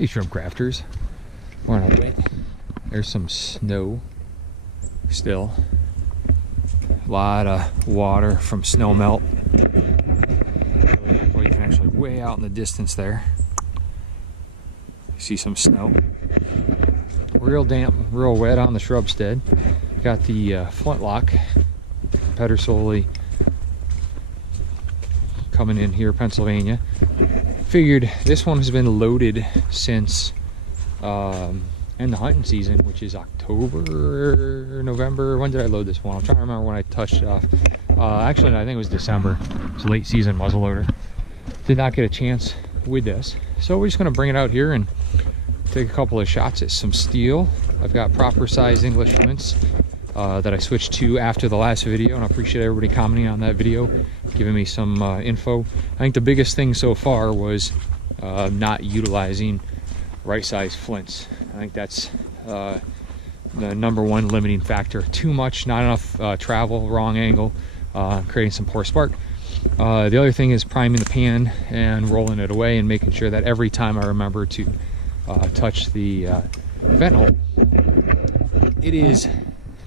These shrimp crafters. We're on a wet. There's some snow still. A lot of water from snow melt. Well, you can actually way out in the distance there. See some snow. Real damp, real wet on the shrubstead. Got the Flintlock Pedersoli coming in here, Pennsylvania. Figured this one has been loaded since end of hunting season, which is October, November. When did I load this one? I'm trying to remember when I touched it off. Actually, I think it was December. It's a late season muzzleloader. Did not get a chance with this, so we're just going to bring it out here and take a couple of shots at some steel. I've got proper size English flints that I switched to after the last video, and I appreciate everybody commenting on that video, giving me some info. I think the biggest thing so far was not utilizing right size flints. I think that's the #1 limiting factor. Too much, not enough travel, wrong angle, creating some poor spark. The other thing is priming the pan and rolling it away and making sure that every time I remember to touch the vent hole. It is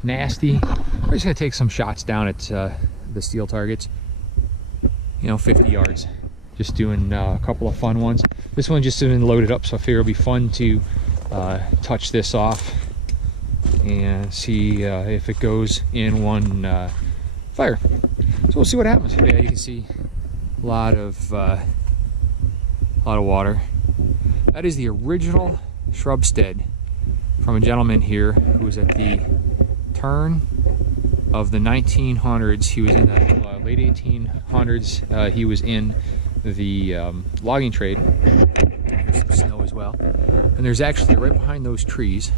nasty. We're just gonna take some shots down at the steel targets, you know, 50 yards. Just doing a couple of fun ones. This one just isn't loaded up, so I figure it'll be fun to touch this off and see if it goes in one fire. So we'll see what happens. Yeah, you can see a lot of water. That is the original shrubstead from a gentleman here who was at the turn of the 1900s. He was in the late 1800s. He was in the logging trade. There's some snow as well. And there's actually, right behind those trees,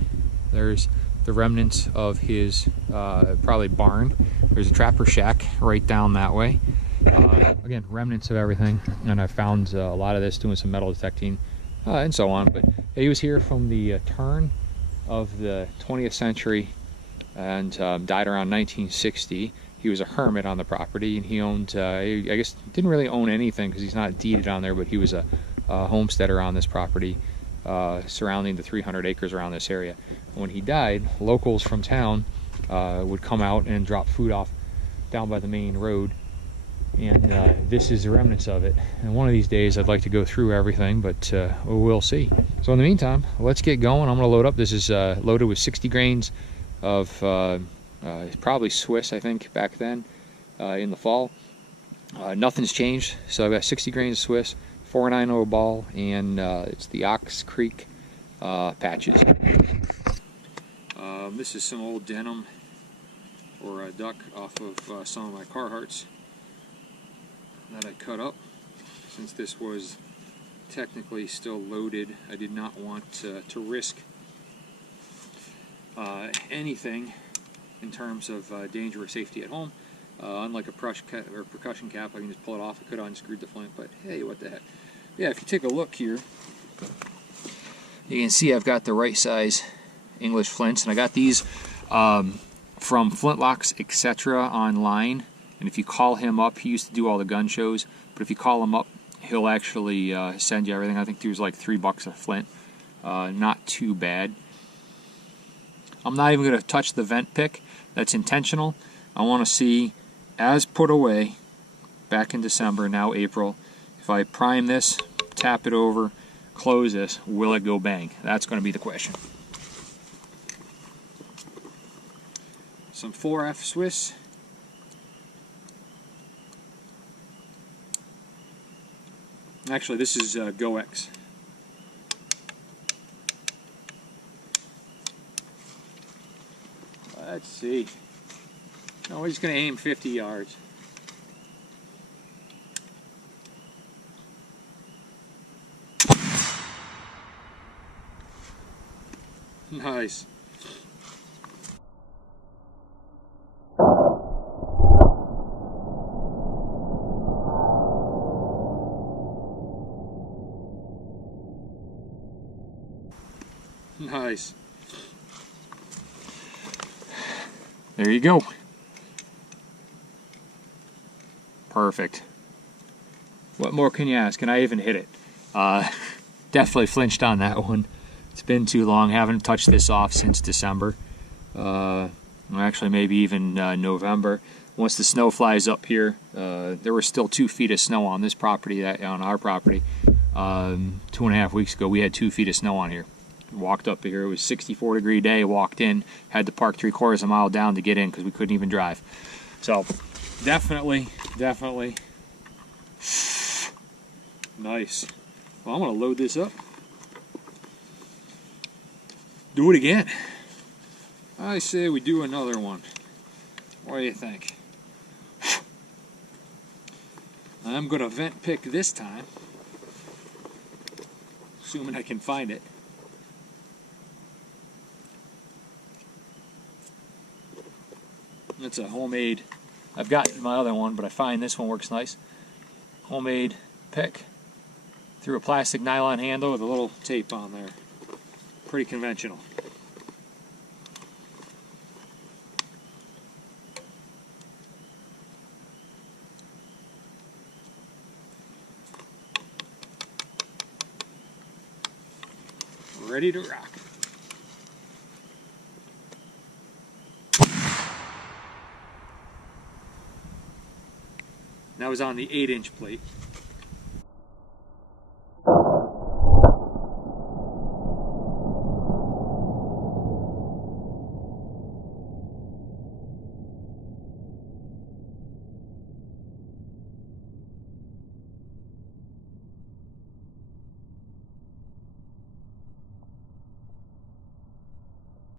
there's the remnants of his probably barn. There's a trapper shack right down that way. Again, remnants of everything. And I found a lot of this doing some metal detecting and so on. But he was here from the turn of the 20th century and died around 1960. He was a hermit on the property, and he owned, I guess, didn't really own anything because he's not deeded on there, but he was a homesteader on this property, surrounding the 300 acres around this area. And when he died, locals from town would come out and drop food off down by the main road, and this is the remnants of it. And one of these days I'd like to go through everything, but we'll see. So in the meantime, let's get going. I'm going to load up. This is loaded with 60 grains of probably Swiss, I think, back then in the fall. Nothing's changed, so I've got 60 grains of Swiss, 490 ball, and it's the Ox Creek patches. This is some old denim or a duck off of some of my Carhartts that I cut up. Since this was technically still loaded, I did not want to risk anything in terms of danger or safety at home. Unlike a percussion cap, I can just pull it off. I could have unscrewed the flint, but hey, what the heck. Yeah, if you take a look here, you can see I've got the right size English flints, and I got these from Flintlocks, etc. online. And if you call him up, he used to do all the gun shows, but if you call him up, he'll actually send you everything. I think he was like $3 a flint. Not too bad. I'm not even going to touch the vent pick. That's intentional. I want to see, as put away back in December, now April, if I prime this, tap it over, close this, will it go bang? That's going to be the question. Some 4F Swiss. Actually, this is GoX. Let's see. No, we're just going to aim 50 yards. Nice. Nice. There you go. Perfect. What more can you ask? Can I even hit it? definitely flinched on that one. It's been too long. Haven't touched this off since December. Actually, maybe even November. Once the snow flies up here, there were still 2 feet of snow on this property, on our property. 2.5 weeks ago, we had 2 feet of snow on here. Walked up here, it was 64-degree day, walked in, had to park 3/4 of a mile down to get in because we couldn't even drive. So, definitely. Nice. Well, I'm gonna load this up. Do it again. I say we do another one. What do you think? I'm gonna vent pick this time. Assuming I can find it. It's a homemade, I've got my other one, but I find this one works nice. Homemade pick through a plastic nylon handle with a little tape on there. Pretty conventional. Ready to rock. That was on the 8-inch plate.